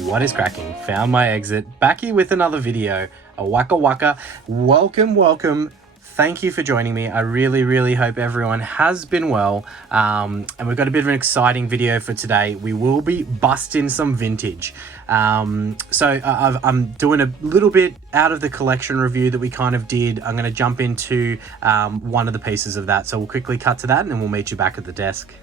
What is cracking? Found my exit. Back here with another video. A waka waka. Welcome. Thank you for joining me. I really hope everyone has been well. And we've got a bit of an exciting video for today. We will be busting some vintage. I'm doing a little bit out of the collection review that we kind of did. I'm going to jump into one of the pieces of that. So we'll quickly cut to that and then we'll meet you back at the desk.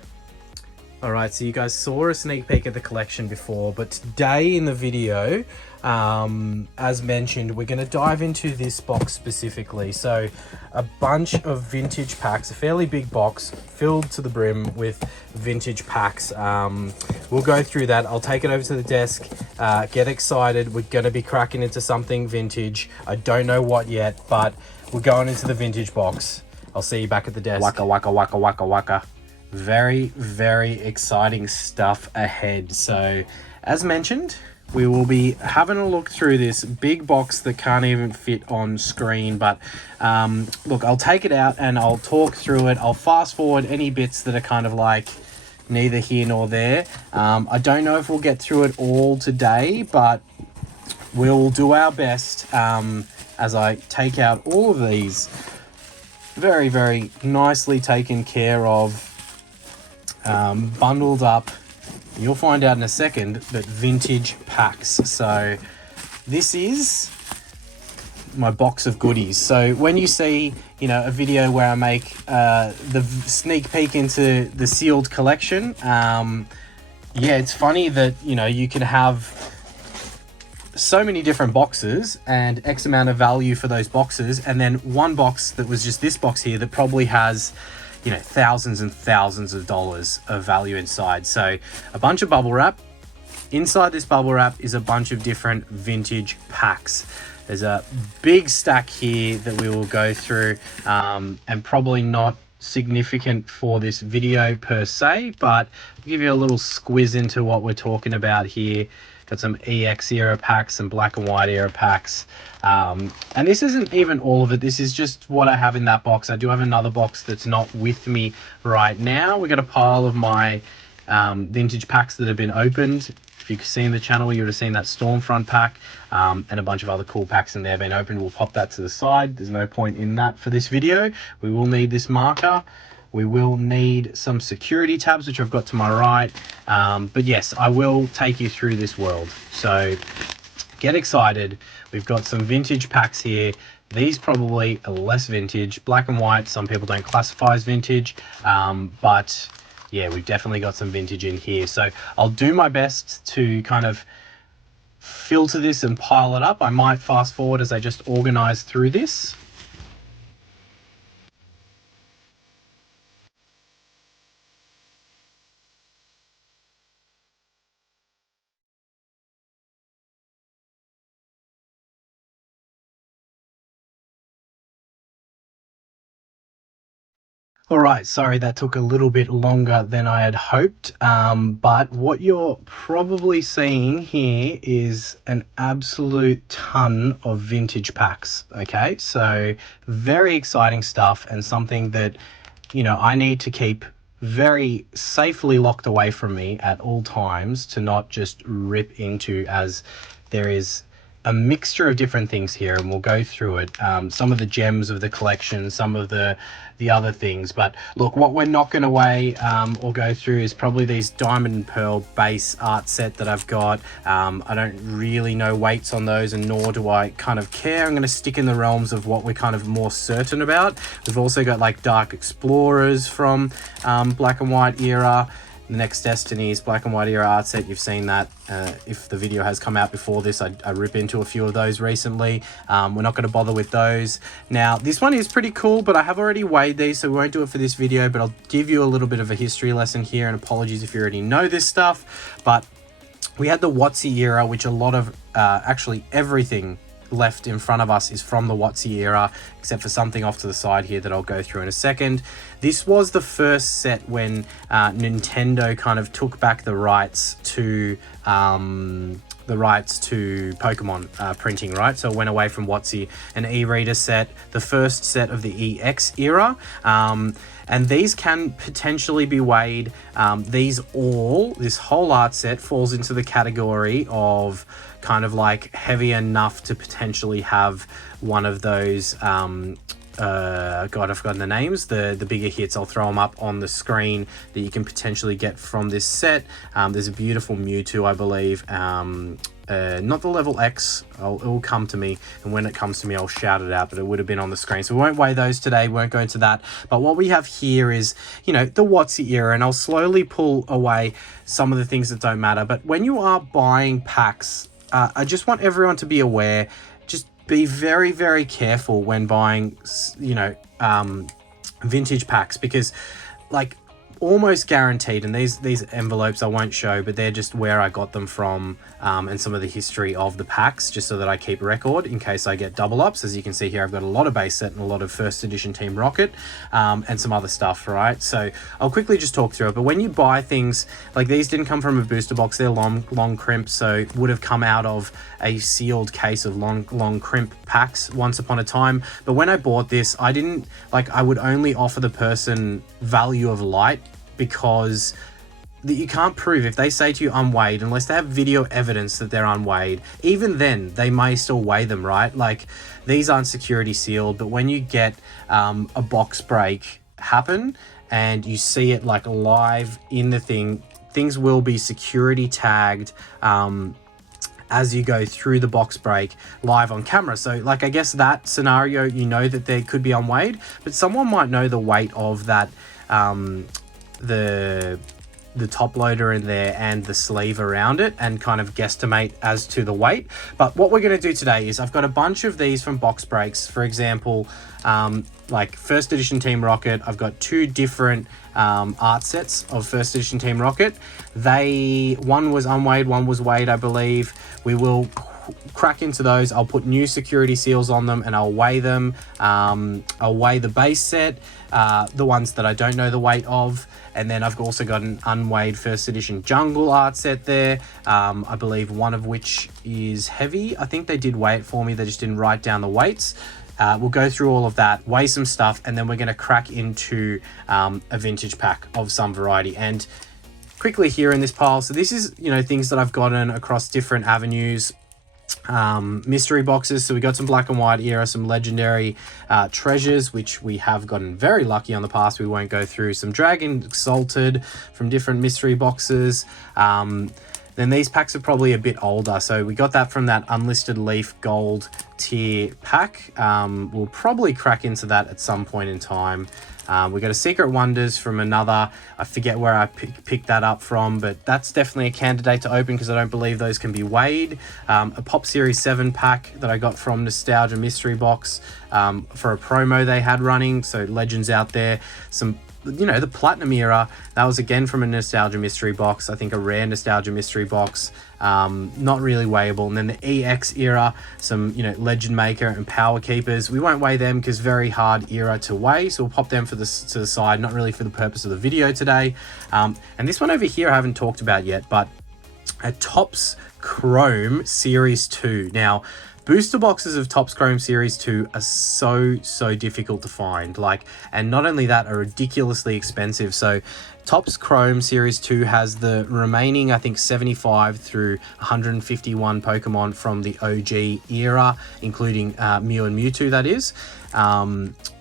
All right, so you guys saw a sneak peek at the collection before, but today in the video, as mentioned, we're going to dive into this box specifically. So a bunch of vintage packs, a fairly big box filled to the brim with vintage packs. We'll go through that. I'll take it over to the desk, get excited. We're going to be cracking into something vintage. I don't know what yet, but we're going into the vintage box. I'll see you back at the desk. Waka. Very exciting stuff ahead. So as mentioned, we will be having a look through this big box that can't even fit on screen, but look, I'll take it out and I'll talk through it. I'll fast forward any bits that are kind of like neither here nor there. I don't know if we'll get through it all today, but we'll do our best as I take out all of these very nicely taken care of, bundled up. You'll find out in a second, but vintage packs. So this is my box of goodies. So when you see, a video where I make the sneak peek into the sealed collection, it's funny that, you can have so many different boxes and X amount of value for those boxes, and then one box that was just this box here that probably has thousands and thousands of dollars of value inside. So a bunch of bubble wrap. Inside this bubble wrap is a bunch of different vintage packs. There's a big stack here that we will go through, and probably not significant for this video per se, but I'll give you a little squiz into what we're talking about here. Got some EX era packs, some black and white era packs. And this isn't even all of it. This is just what I have in that box. I do have another box that's not with me right now. We got a pile of my vintage packs that have been opened. If you've seen the channel, you would have seen that Stormfront pack, and a bunch of other cool packs in there been opened. We'll pop that to the side. There's no point in that for this video. We will need this marker. We will need some security tabs, which I've got to my right. But yes, I will take you through this world. So get excited. We've got some vintage packs here. These probably are less vintage. Black and white, some people don't classify as vintage. But yeah, we've definitely got some vintage in here. So I'll do my best to kind of filter this and pile it up. I might fast forward as I just organize through this. All right, sorry that took a little bit longer than I had hoped, but what you're probably seeing here is an absolute ton of vintage packs, okay? So very exciting stuff, and something that, I need to keep very safely locked away from me at all times to not just rip into, as there is a mixture of different things here, and we'll go through it. Some of the gems of the collection, some of the other things. But look, what we're not going to weigh or go through is probably these diamond and pearl base art set that I've got. I don't really know weights on those, and nor do I kind of care. I'm going to stick in the realms of what we're kind of more certain about. We've also got like Dark Explorers from black and white era. The Next Destiny's black and white era art set, you've seen that. If the video has come out before this, I rip into a few of those recently. We're not going to bother with those. Now, this one is pretty cool, but I have already weighed these, so we won't do it for this video, but I'll give you a little bit of a history lesson here, and apologies if you already know this stuff. But we had the Watsy era, which a lot of, actually everything left in front of us is from the Watsy era, except for something off to the side here that I'll go through in a second. This was the first set when Nintendo kind of took back the rights to the rights to Pokemon printing, right? So it went away from WotC, an e-reader set, the first set of the EX era. And these can potentially be weighed. This whole art set falls into the category of kind of like heavy enough to potentially have one of those, God, I've forgotten the names, the bigger hits. I'll throw them up on the screen that you can potentially get from this set. There's a beautiful Mewtwo, I believe. Not the level X, it will come to me, and when it comes to me I'll shout it out, but it would have been on the screen, so we won't weigh those today, won't go into that. But what we have here is, you know, the WotC era, and I'll slowly pull away some of the things that don't matter. But when you are buying packs, I just want everyone to be aware, just be very, very careful when buying, you know, vintage packs, because like almost guaranteed, and these envelopes I won't show, but they're just where I got them from, and some of the history of the packs, just so that I keep record in case I get double ups. As you can see here, I've got a lot of base set and a lot of first edition Team Rocket, and some other stuff, right? So I'll quickly just talk through it. But when you buy things like these, didn't come from a booster box, they're long crimp, so would have come out of a sealed case of long crimp packs once upon a time. But when I bought this, I didn't, like, I would only offer the person value of light, because that you can't prove. If they say to you unweighed, unless they have video evidence that they're unweighed, even then they may still weigh them, right? Like, these aren't security sealed, but when you get a box break happen and you see it like live in the thing, things will be security tagged as you go through the box break live on camera. So like, I guess that scenario, you know that they could be unweighed, but someone might know the weight of that, the top loader in there and the sleeve around it, and kind of guesstimate as to the weight. But what we're going to do today is, I've got a bunch of these from box breaks. For example, like first edition Team Rocket, I've got two different art sets of first edition Team Rocket. One was unweighed, one was weighed, I believe. We will crack into those. I'll put new security seals on them and I'll weigh them. I'll weigh the base set, the ones that I don't know the weight of, and then I've also got an unweighed first edition jungle art set there, I believe one of which is heavy. I think they did weigh it for me, they just didn't write down the weights. We'll go through all of that, weigh some stuff, and then we're going to crack into a vintage pack of some variety. And quickly here in this pile, so this is, you know, things that I've gotten across different avenues. Mystery boxes, so we got some black and white era, some legendary treasures, which we have gotten very lucky on the past, we won't go through. Some dragon exalted from different mystery boxes. Then these packs are probably a bit older, so we got that from that unlisted leaf gold tier pack. We'll probably crack into that at some point in time. We got a Secret Wonders from another, I forget where I picked that up from, but that's definitely a candidate to open because I don't believe those can be weighed. A Pop Series 7 pack that I got from Nostalgia Mystery Box for a promo they had running, so legends out there. Some, you know, the Platinum era, that was again from a Nostalgia Mystery Box, I think a rare Nostalgia Mystery Box, not really weighable. And then the EX era, some, you know, Legend Maker and Power Keepers. We won't weigh them because very hard era to weigh, so we'll pop them to the side, not really for the purpose of the video today. And this one over here I haven't talked about yet, but a Topps Chrome Series 2. Now, booster boxes of Topps Chrome Series 2 are so difficult to find, like, and not only that, are ridiculously expensive. So Topps Chrome Series 2 has the remaining, I think, 75 through 151 Pokemon from the OG era, including Mew and Mewtwo, that is.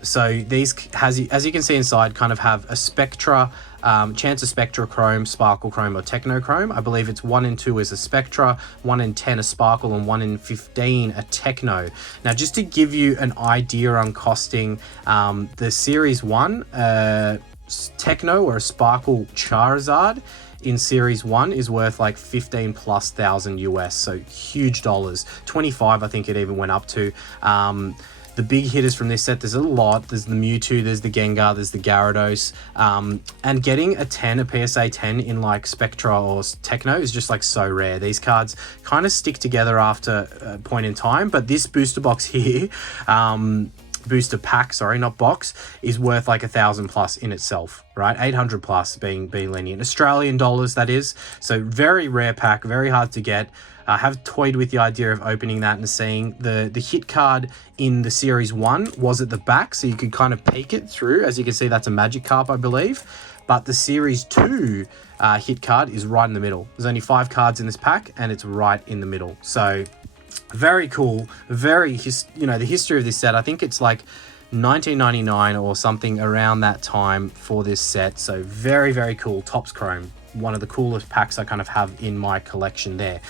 So these, as you can see inside, kind of have a Spectra, chance of Spectra Chrome, Sparkle Chrome, or Techno Chrome. I believe it's 1 in 2 is a Spectra, 1 in 10 a Sparkle, and 1 in 15 a Techno. Now, just to give you an idea on costing, the Series 1 Techno or a Sparkle Charizard in Series 1 is worth like 15,000+ US, so huge dollars. 25, I think it even went up to. The big hitters from this set, there's a lot. There's the Mewtwo, there's the Gengar, there's the Gyarados. And getting a PSA 10 in like Spectra or Techno is just like so rare. These cards kind of stick together after a point in time, but this booster box here, booster pack, sorry, not box, is worth like 1,000+ in itself, right? 800+ being lenient. Australian dollars, that is. So very rare pack, very hard to get. I have toyed with the idea of opening that and seeing the hit card in the Series 1 was at the back, so you could kind of peek it through. As you can see, that's a Magikarp, I believe. But the Series 2 hit card is right in the middle. There's only 5 cards in this pack, and it's right in the middle. So very cool. Very, the history of this set, I think it's like 1999 or something around that time for this set. So very, very cool. Topps Chrome, one of the coolest packs I kind of have in my collection there.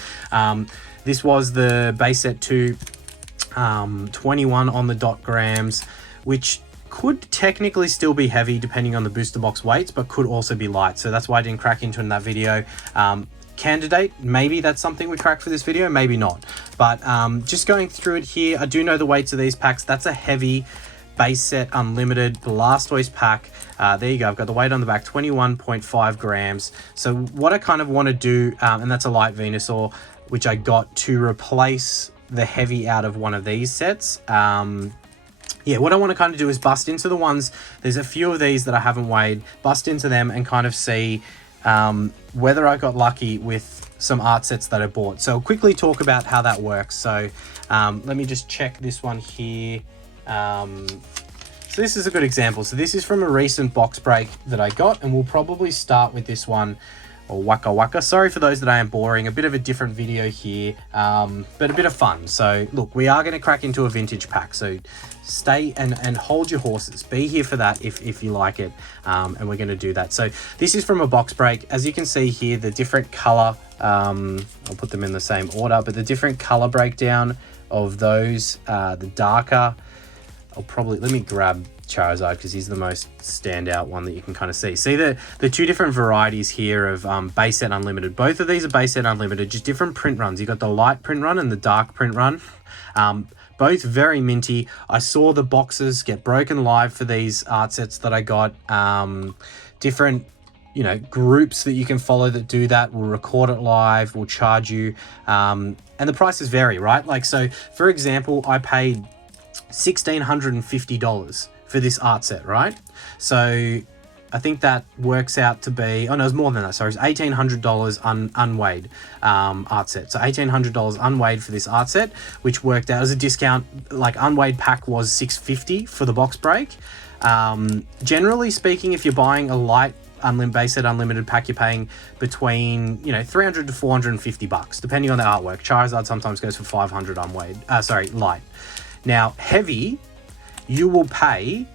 This was the base set 2, 21 on the dot grams, which could technically still be heavy depending on the booster box weights, but could also be light. So that's why I didn't crack into it in that video. Candidate, maybe that's something we crack for this video, maybe not. But just going through it here, I do know the weights of these packs. That's a heavy base set unlimited Blastoise pack. There you go, I've got the weight on the back, 21.5 grams. So what I kind of want to do, and that's a light Venusaur, which I got to replace the heavy out of one of these sets. Yeah, what I want to kind of do is bust into the ones, there's a few of these that I haven't weighed, bust into them and kind of see whether I got lucky with some art sets that I bought. So I'll quickly talk about how that works. So let me just check this one here. So this is a good example. So this is from a recent box break that I got, and we'll probably start with this one, or Waka Waka. Sorry for those that I am boring, a bit of a different video here, but a bit of fun. So look, we are going to crack into a vintage pack, so stay and hold your horses. Be here for that if you like it, and we're going to do that. So this is from a box break. As you can see here, the different color, I'll put them in the same order, but the different color breakdown of those, the darker, let me grab Charizard because he's the most standout one that you can kind of see. See the two different varieties here of base set unlimited. Both of these are base set unlimited, just different print runs. You got the light print run and the dark print run. Both very minty. I saw the boxes get broken live for these art sets that I got. Different, groups that you can follow that do that will record it live, will charge you, and the prices vary, right? Like, so for example, I paid $1,650 for this art set, right? So I think that works out to be, oh no, it's more than that, sorry, it's $1,800 unweighed art set. So $1,800 unweighed for this art set, which worked out as a discount. Like, unweighed pack was $650 for the box break. Generally speaking, if you're buying a light base set unlimited pack, you're paying between $300 to $450 depending on the artwork. Charizard sometimes goes for $500 unweighed, light. Now, heavy, you will pay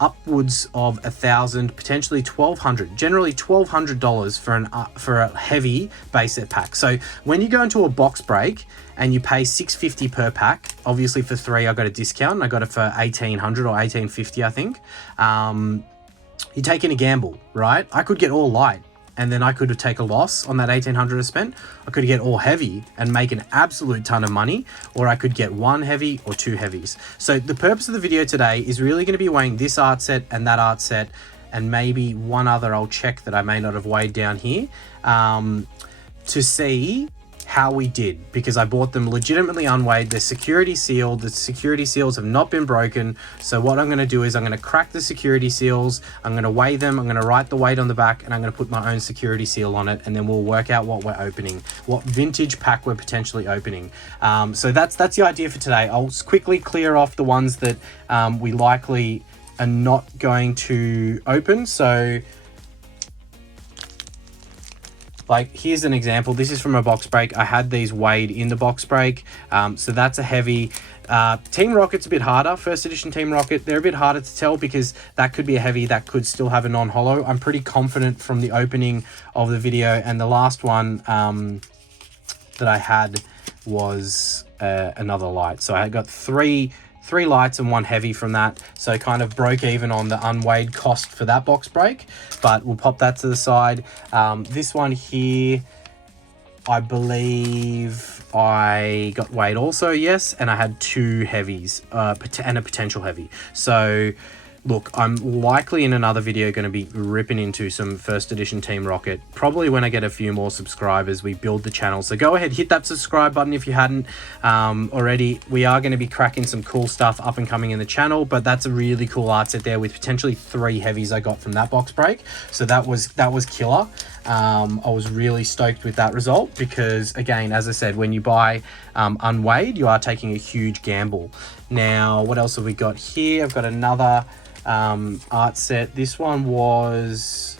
upwards of $1,000, potentially $1,200, generally $1,200 for a heavy base set pack. So when you go into a box break and you pay $650 per pack, obviously for 3 I got a discount and I got it for $1,800 or $1,850, I think. You're taking a gamble, right? I could get all light, and then I could take a loss on that $1,800 I spent. I could get all heavy and make an absolute ton of money, or I could get 1 heavy or 2 heavies. So the purpose of the video today is really going to be weighing this art set and that art set, and maybe one other I'll check that I may not have weighed down here, to see how we did, because I bought them legitimately unweighed. They're security sealed. The security seals have not been broken. So what I'm going to do is I'm going to crack the security seals. I'm going to weigh them. I'm going to write the weight on the back, and I'm going to put my own security seal on it, and then we'll work out what we're opening, what vintage pack we're potentially opening. So that's the idea for today. I'll quickly clear off the ones that we likely are not going to open. So, like, here's an example. This is from a box break. I had these weighed in the box break. So that's a heavy. Team Rocket's a bit harder. First edition Team Rocket, they're a bit harder to tell because that could be a heavy, that could still have a non-holo. I'm pretty confident from the opening of the video, and the last one that I had was another light. So I got three lights and 1 heavy from that, so kind of broke even on the unweighed cost for that box break, but we'll pop that to the side. This one here, I believe I got weighed also, yes, and I had 2 heavies and a potential heavy. So look, I'm likely in another video going to be ripping into some first edition Team Rocket, probably when I get a few more subscribers, we build the channel. So go ahead, hit that subscribe button if you hadn't already. We are going to be cracking some cool stuff up and coming in the channel, but that's a really cool art set there with potentially 3 heavies I got from that box break. So that was killer. I was really stoked with that result because, again, as I said, when you buy unweighed, you are taking a huge gamble. Now, what else have we got here? I've got another art set. This one was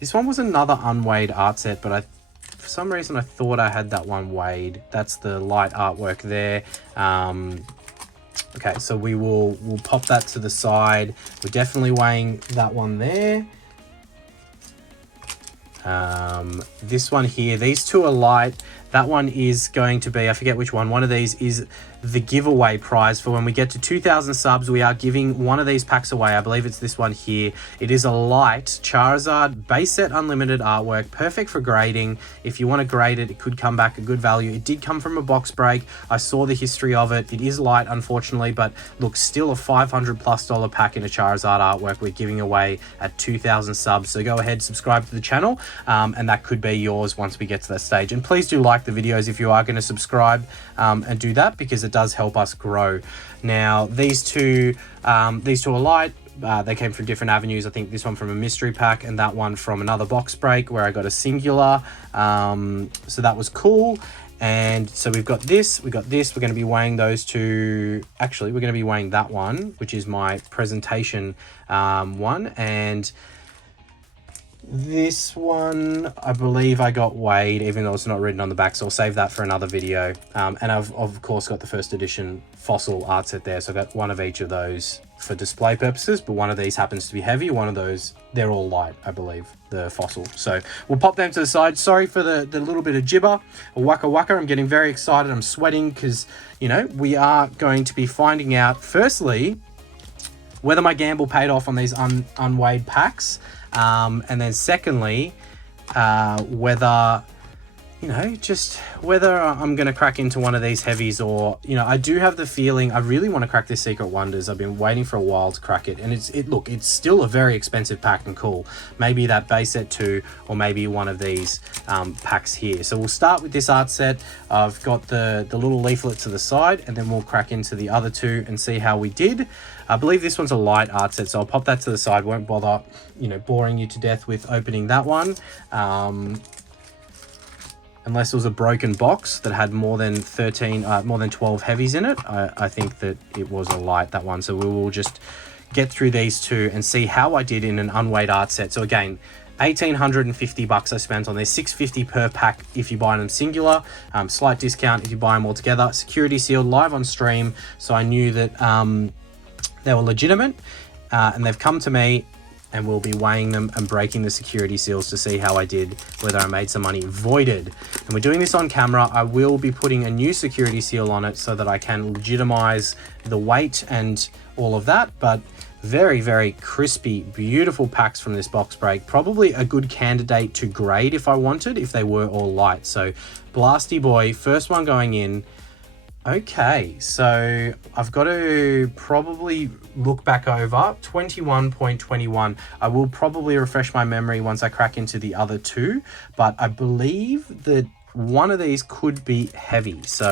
another unweighed art set, but for some reason I thought I had that one weighed. That's the light artwork there. Okay, so we'll pop that to the side. We're definitely weighing that one there. This one here, these two are light. That one is going to be, I forget which one of these is the giveaway prize for when we get to 2,000 subs. We are giving one of these packs away. I believe it's this one here. It is a light Charizard base set unlimited artwork, perfect for grading. If you want to grade it, it could come back a good value. It did come from a box break. I saw the history of it. It is light, unfortunately, but look, still a $500+ pack in a Charizard artwork we're giving away at 2,000 subs. So go ahead, subscribe to the channel, and that could be yours once we get to that stage. And please do like the videos if you are going to subscribe and do that, because it does help us grow. Now, these two are light. They came from different avenues. I think this one from a mystery pack and that one from another box break where I got a singular. So that was cool. And so we've got this, we're going to be weighing those two. Actually, we're going to be weighing that one, which is my presentation one. And this one, I believe I got weighed, even though it's not written on the back, so I'll save that for another video. And I've of course got the first edition fossil art set there, so I've got one of each of those for display purposes, but one of these happens to be heavy, one of those, they're all light, I believe, the fossil. So we'll pop them to the side. Sorry for the little bit of gibber, a waka waka. I'm getting very excited, I'm sweating, because, you know, we are going to be finding out, firstly, whether my gamble paid off on these unweighed packs. And then secondly, whether, you know, just whether I'm going to crack into one of these heavies, or, you know, I do have the feeling I really want to crack this Secret Wonders. I've been waiting for a while to crack it, and look, it's still a very expensive pack and cool. Maybe that base set 2, or maybe one of these packs here. So we'll start with this art set. I've got the little leaflet to the side, and then we'll crack into the other two and see how we did. I believe this one's a light art set, so I'll pop that to the side. Won't bother, you know, boring you to death with opening that one. Unless it was a broken box that had more than 12 heavies in it. I think that it was a light, that one. So we will just get through these two and see how I did in an unweighed art set. So again, $1,850 I spent on this, $650 per pack if you buy them singular, slight discount if you buy them all together, security sealed, live on stream. So I knew that they were legitimate, and they've come to me, and we'll be weighing them and breaking the security seals to see how I did, whether I made some money. Voided. And we're doing this on camera. I will be putting a new security seal on it so that I can legitimize the weight and all of that. But very, very crispy, beautiful packs from this box break. Probably a good candidate to grade if I wanted, if they were all light. So Blasty Boy, first one going in. Okay, so I've got to probably look back over 21.21. I will probably refresh my memory once I crack into the other two, but I believe that one of these could be heavy. So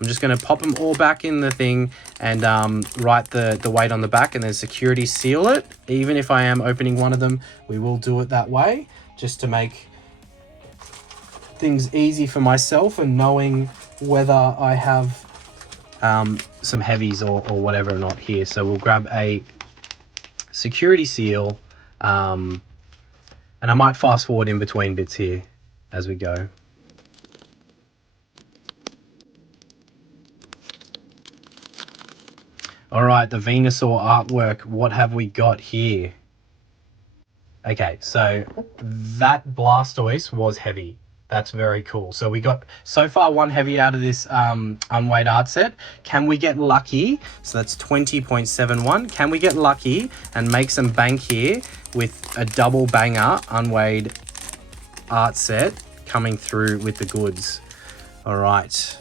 I'm just going to pop them all back in the thing and write the weight on the back, and then security seal it. Even if I am opening one of them, we will do it that way, just to make things easy for myself and knowing whether I have some heavies or whatever or not here. So we'll grab a security seal, and I might fast forward in between bits here as we go. All right, the Venusaur artwork, what have we got here? Okay, so that Blastoise was heavy. That's very cool. So we got so far one heavy out of this unweighed art set. Can we get lucky? So that's 20.71. Can we get lucky and make some bank here with a double banger unweighed art set coming through with the goods? All right.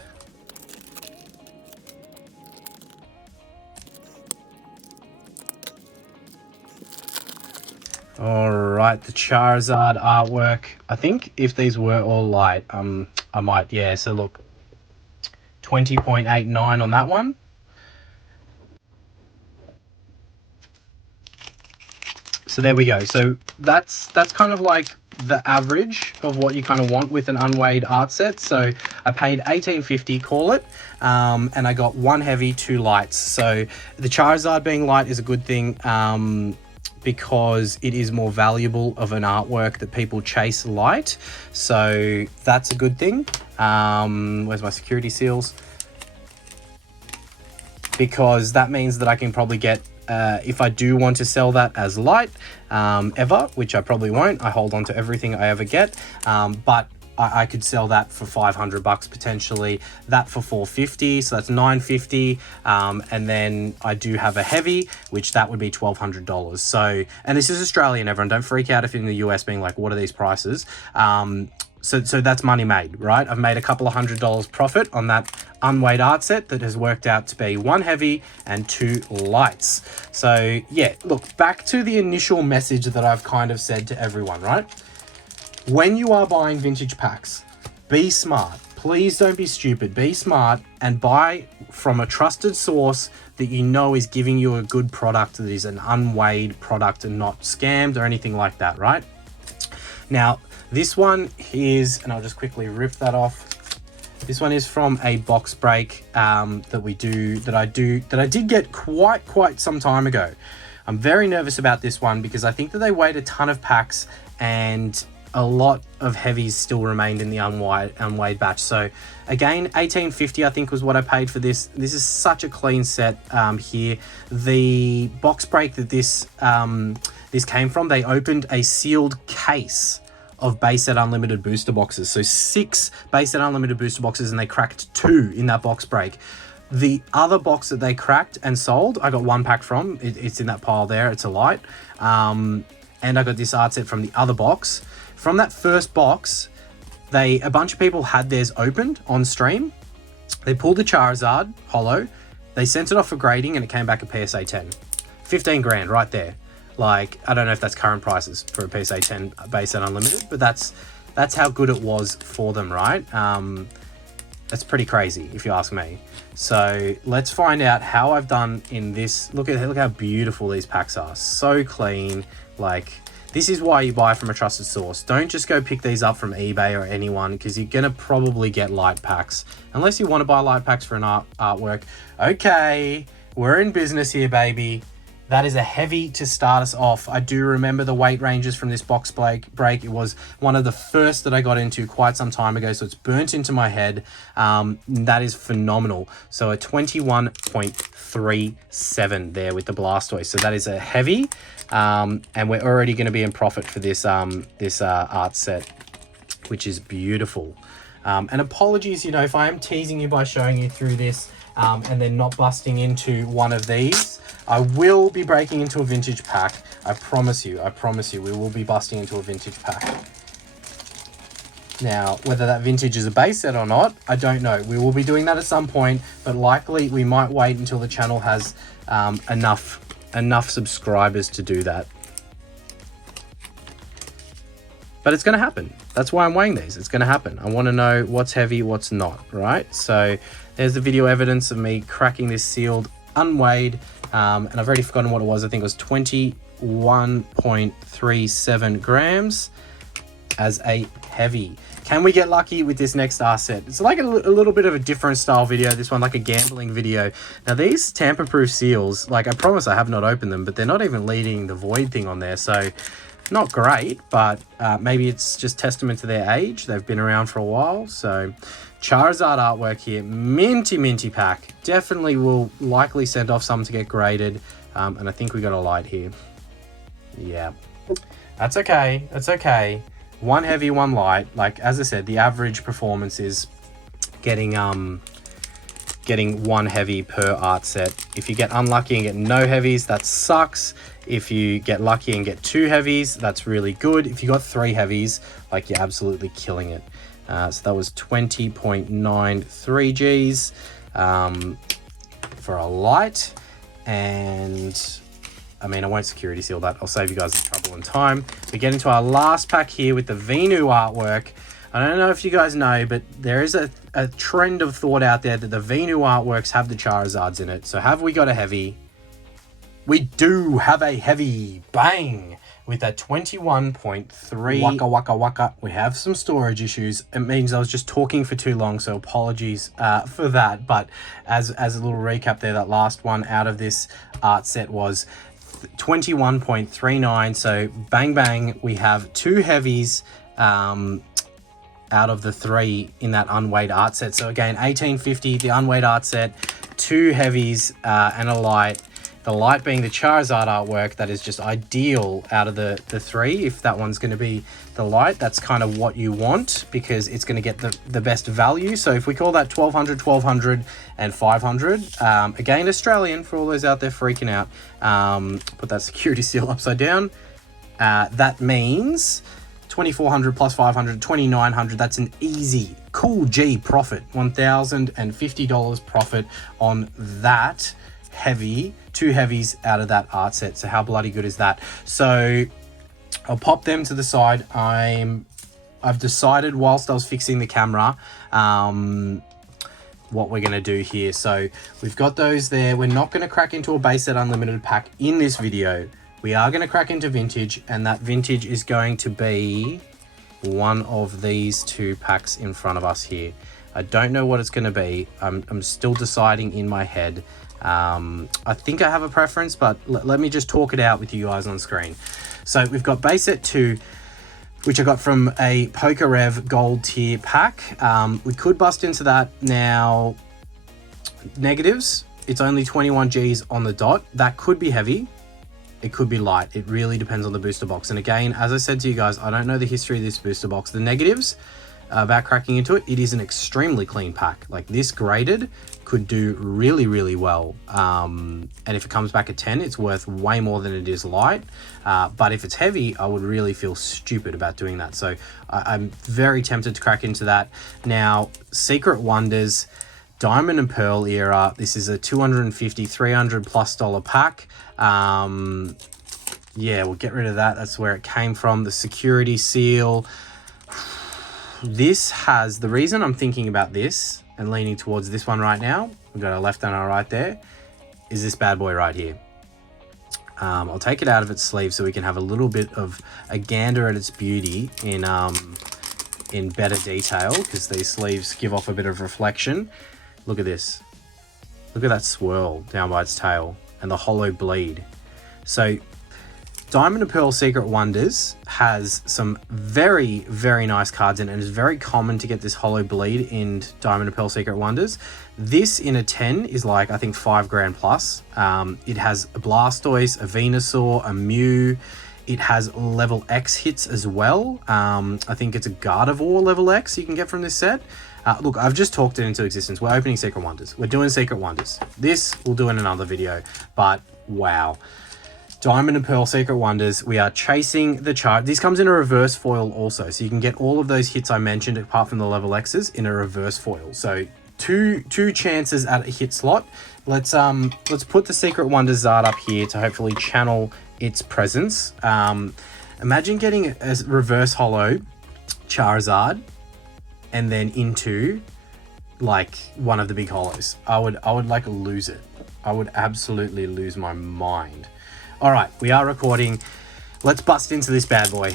All right, the Charizard artwork. I think if these were all light, I might, yeah. So look, 20.89 on that one. So there we go. So that's kind of like the average of what you kind of want with an unweighed art set. So I paid $18.50, call it, and I got one heavy, two lights. So the Charizard being light is a good thing, because it is more valuable of an artwork that people chase light. So that's a good thing. Where's my security seals? Because that means that I can probably get, if I do want to sell that as light, ever, which I probably won't, I hold on to everything I ever get, but I could sell that for $500 potentially, that for $450, so that's $950, and then I do have a heavy, which that would be $1,200. So, and this is Australian, everyone, don't freak out if you're in the US being like, what are these prices? So that's money made, right? I've made a couple of $100 profit on that unweighed art set that has worked out to be one heavy and two lights. So yeah, look, back to the initial message that I've kind of said to everyone, right? When you are buying vintage packs, be smart. Please don't be stupid. Be smart and buy from a trusted source that you know is giving you a good product, that is an unweighed product and not scammed or anything like that, right? Now, this one is, and I'll just quickly rip that off. This one is from a box break that I did get quite some time ago. I'm very nervous about this one because I think that they weighed a ton of packs and a lot of heavies still remained in the unweighed batch. So again, $18.50 I think was what I paid for this. This is such a clean set here. The box break that this came from, they opened a sealed case of base set unlimited booster boxes. So 6 base set unlimited booster boxes, and they cracked 2 in that box break. The other box that they cracked and sold, I got 1 pack from. It's in that pile there. It's a light. And I got this art set from the other box. From that first box, a bunch of people had theirs opened on stream. They pulled the Charizard holo. They sent it off for grading, and it came back a PSA 10. 15 grand right there. Like, I don't know if that's current prices for a PSA 10 base set unlimited, but that's how good it was for them, right? That's pretty crazy if you ask me. So let's find out how I've done in this. Look how beautiful these packs are. So clean. Like, this is why you buy from a trusted source. Don't just go pick these up from eBay or anyone, because you're gonna probably get light packs unless you want to buy light packs for an artwork. Okay, we're in business here, baby. That is a heavy to start us off. I do remember the weight ranges from this box break. It was one of the first that I got into quite some time ago, so it's burnt into my head. That is phenomenal. So a 21.37 there with the Blastoise. So that is a heavy, and we're already going to be in profit for this art set, which is beautiful. And apologies, if I am teasing you by showing you through this and then not busting into one of these. I will be breaking into a vintage pack. I promise you, we will be busting into a vintage pack. Now, whether that vintage is a base set or not, I don't know. We will be doing that at some point, but likely we might wait until the channel has enough subscribers to do that. But it's going to happen. That's why I'm weighing these. It's going to happen. I want to know what's heavy, what's not, right? So there's the video evidence of me cracking this sealed unweighed, and I've already forgotten what it was. I think it was 21.37 grams as a heavy. Can we get lucky with this next art set? It's like a little bit of a different style video. This one like a gambling video. Now these tamper-proof seals, like I promise I have not opened them, but they're not even leading the void thing on there. So not great, but maybe it's just testament to their age. They've been around for a while. So Charizard artwork here, minty pack. Definitely will likely send off some to get graded, and I think we got a light here. Yeah, that's okay. That's okay. One heavy, one light. Like as I said, the average performance is getting one heavy per art set. If you get unlucky and get no heavies, that sucks. If you get lucky and get 2 heavies, that's really good. If you got 3 heavies, like you're absolutely killing it. So that was 20.93 Gs for a light, and I mean, I won't security seal that. I'll save you guys the trouble and time. We get into our last pack here with the Venu artwork. I don't know if you guys know, but there is a trend of thought out there that the Venu artworks have the Charizards in it. So have we got a heavy? We do have a heavy. Bang! With a 21.3. Waka waka waka. We have some storage issues. It means I was just talking for too long, so apologies for that. But as a little recap there, that last one out of this art set was 21.39. So bang bang, we have 2 heavies out of the 3 in that unweighed art set. So again, 1850, the unweighed art set, 2 heavies and a light. The light being the Charizard artwork, that is just ideal out of the 3. If that one's going to be the light, that's kind of what you want, because it's going to get the best value. So if we call that 1200, 1200 and 500, again, Australian for all those out there freaking out, put that security seal upside down. That means 2400 plus 500, 2900. That's an easy, cool G profit. $1,050 profit on that heavy, 2 heavies out of that art set. So how bloody good is that? So I'll pop them to the side. I've decided whilst I was fixing the camera what we're going to do here. So we've got those there. We're not going to crack into a base set unlimited pack in this video. We are going to crack into vintage, and that vintage is going to be one of these 2 packs in front of us here. I don't know what it's going to be. I'm still deciding in my head. I think I have a preference, but let me just talk it out with you guys on screen. So we've got base set 2, which I got from a Pokerev gold tier pack. We could bust into that. Now, negatives, it's only 21 Gs on the dot. That could be heavy. It could be light. It really depends on the booster box. And again, as I said to you guys, I don't know the history of this booster box. The negatives about cracking into it, it is an extremely clean pack. Like, this graded could do really, really well. And if it comes back at 10, it's worth way more than it is light. But if it's heavy, I would really feel stupid about doing that. So I'm very tempted to crack into that. Now, Secret Wonders, Diamond and Pearl era. This is a $250, $300 plus pack. Yeah, we'll get rid of that. That's where it came from. The security seal. This has, the reason I'm thinking about this and leaning towards this one right now, we've got a left and a right there, is this bad boy right here. I'll take it out of its sleeve so we can have a little bit of a gander at its beauty in better detail, because these sleeves give off a bit of reflection. Look at this. Look at that swirl down by its tail and the hollow bleed. So Diamond and Pearl Secret Wonders has some very, very nice cards in it, and it's very common to get this hollow bleed in Diamond and Pearl Secret Wonders. This in a 10 is like, I think, $5,000 plus. It has a Blastoise, a Venusaur, a Mew. It has level X hits as well. I think it's a Gardevoir level X you can get from this set. Look, I've just talked it into existence. We're opening Secret Wonders. We're doing Secret Wonders. This we'll do in another video, but wow. Diamond and Pearl Secret Wonders, we are chasing the chart. This comes in a reverse foil also, so you can get all of those hits I mentioned, apart from the level X's, in a reverse foil. So two chances at a hit slot. Let's put the Secret Wonders Zard up here to hopefully channel its presence. Imagine getting a reverse holo Charizard and then into like one of the big holos. I would like lose it. I would absolutely lose my mind. All right, we are recording. Let's bust into this bad boy.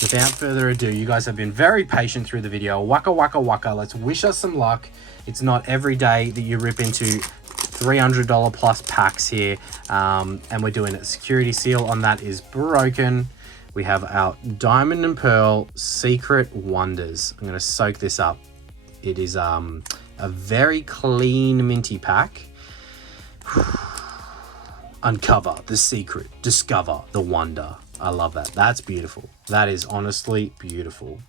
Without further ado, you guys have been very patient through the video. Waka waka waka. Let's wish us some luck. It's not every day that you rip into $300 plus packs here, and we're doing it. Security seal on that is broken. We have our Diamond and Pearl Secret Wonders. I'm going to soak this up. It is a very clean minty pack. Uncover the secret, discover the wonder. I love that. That's beautiful. That is honestly beautiful.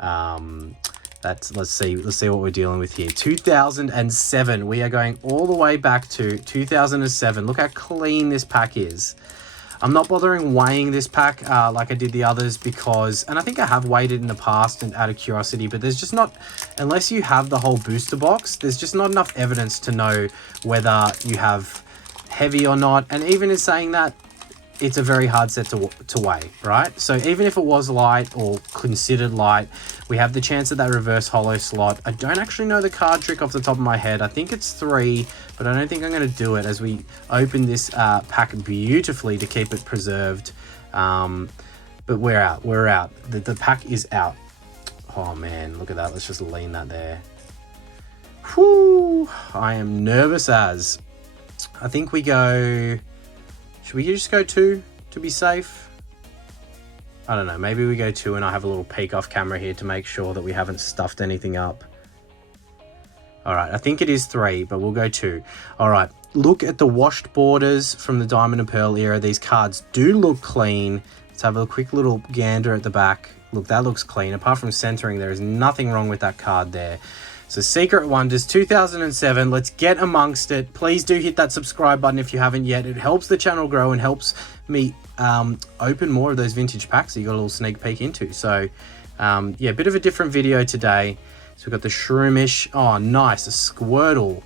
Let's see what we're dealing with here. 2007. We are going all the way back to 2007. Look how clean this pack is. I'm not bothering weighing this pack like I did the others because, and I think I have weighed it in the past and out of curiosity, but there's just not, unless you have the whole booster box, there's just not enough evidence to know whether you have heavy or not. And even in saying that, it's a very hard set to weigh, right? So even if it was light or considered light, we have the chance at that reverse hollow slot. I don't actually know the card trick off the top of my head. I think it's 3, but I don't think I'm going to do it as we open this pack beautifully to keep it preserved. But we're out. We're out. The pack is out. Oh, man, look at that. Let's just lean that there. Whew. I am nervous as. I think we go... Should we just go 2 to be safe? I don't know. Maybe we go 2 and I have a little peek off camera here to make sure that we haven't stuffed anything up. All right. I think it is 3, but we'll go 2. All right. Look at the washed borders from the Diamond and Pearl era. These cards do look clean. Let's have a quick little gander at the back. Look, that looks clean. Apart from centering, there is nothing wrong with that card there. So Secret Wonders 2007, let's get amongst it. Please do hit that subscribe button if you haven't yet. It helps the channel grow and helps me open more of those vintage packs that you got a little sneak peek into. So yeah, a bit of a different video today. So we've got the Shroomish. Oh, nice, a Squirtle.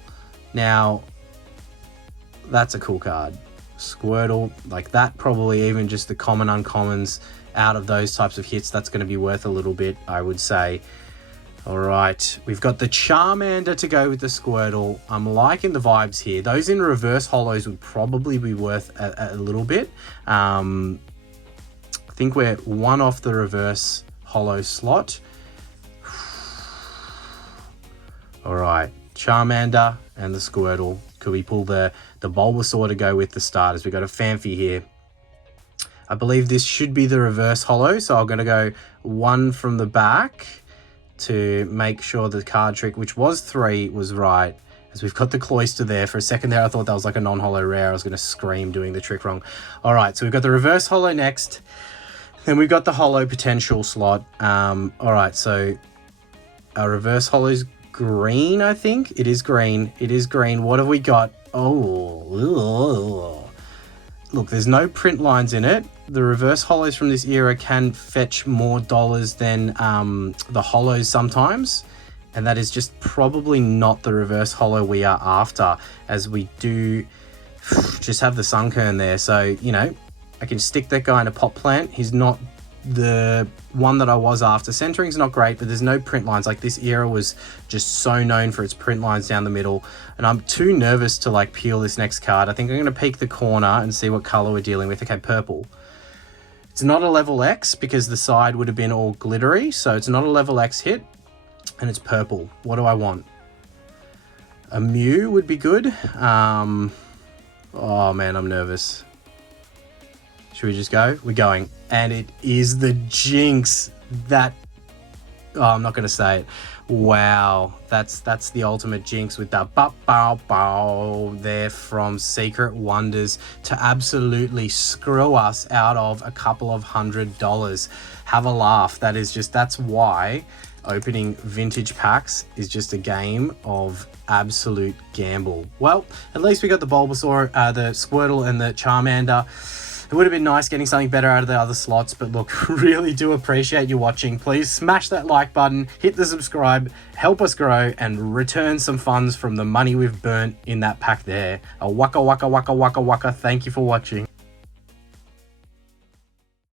Now, that's a cool card. Squirtle, like that, probably even just the common uncommons out of those types of hits, that's going to be worth a little bit, I would say. All right, we've got the Charmander to go with the Squirtle. I'm liking the vibes here. Those in reverse hollows would probably be worth a little bit. I think we're 1 off the reverse hollow slot. All right, Charmander and the Squirtle. Could we pull the Bulbasaur to go with the starters? We've got a Phanpy here. I believe this should be the reverse hollow, so I'm going to go 1 from the back to make sure the card trick, which was 3, was right, as we've got the Cloyster there. For a second there, I thought that was like a non-hollow rare. I was going to scream doing the trick wrong. All right, so we've got the reverse hollow next. Then we've got the hollow potential slot. All right, so our reverse hollow's green, I think. It is green. It is green. What have we got? Oh, look, there's no print lines in it. The reverse hollows from this era can fetch more dollars than the hollows sometimes. And that is just probably not the reverse hollow we are after, as we do just have the Sunkern there. So, you know, I can stick that guy in a pot plant. He's not the one that I was after. Centering's not great, but there's no print lines. Like, this era was just so known for its print lines down the middle, and I'm too nervous to like peel this next card. I think I'm going to peek the corner and see what color we're dealing with. Okay, purple. It's not a level X because the side would have been all glittery, so it's not a level X hit, and it's purple. What do I want? A Mew would be good. Oh man, I'm nervous. Should we just go? We're going. And it is the Jinx. That... Oh, I'm not going to say it. Wow. That's the ultimate Jinx with that bow there from Secret Wonders to absolutely screw us out of a couple of $100. Have a laugh. That is just... That's why opening vintage packs is just a game of absolute gamble. Well, at least we got the Bulbasaur, the Squirtle and the Charmander. It would have been nice getting something better out of the other slots, but look, really do appreciate you watching. Please smash that like button, hit the subscribe, help us grow, and return some funds from the money we've burnt in that pack there. A waka waka waka waka waka. Thank you for watching.